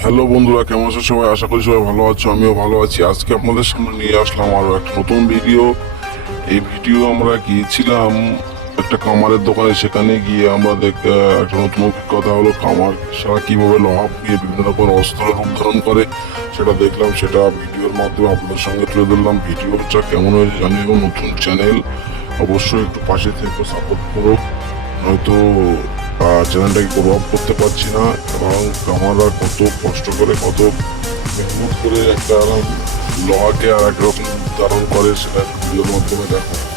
Hello বন্ধুরা, কেমন আছো সবাই? আশা করি সবাই ভালো আছো, আমিও ভালো আছি। আজকে আপনাদের সামনে নিয়ে আসলাম আরও একটা নতুন ভিডিও এই ভিডিও আমরা গিয়েছিলাম একটা কামারের দোকানে। সেখানে গিয়ে আমরা দেখ একটা নতুন অভিজ্ঞতা হলো কামার সারা কীভাবে লোহা দিয়ে বিভিন্ন রকম অস্ত্র রূপ ধারণ করে সেটা দেখলাম। সেটা ভিডিওর মাধ্যমে আপনাদের সঙ্গে তুলে ধরলাম। ভিডিওটা কেমন হয়েছে জানি এবং নতুন চ্যানেল অবশ্যই একটু পাশে থেকে সাপোর্ট করো। হয়তো চ্যানেলটাকে প্রভাব করতে পারছি না এবং আমরা কত কষ্ট করে, কত মেহনত করে একটা লকে আর একরকম ধারণ করে সেটা ভিডিওর মাধ্যমে দেখো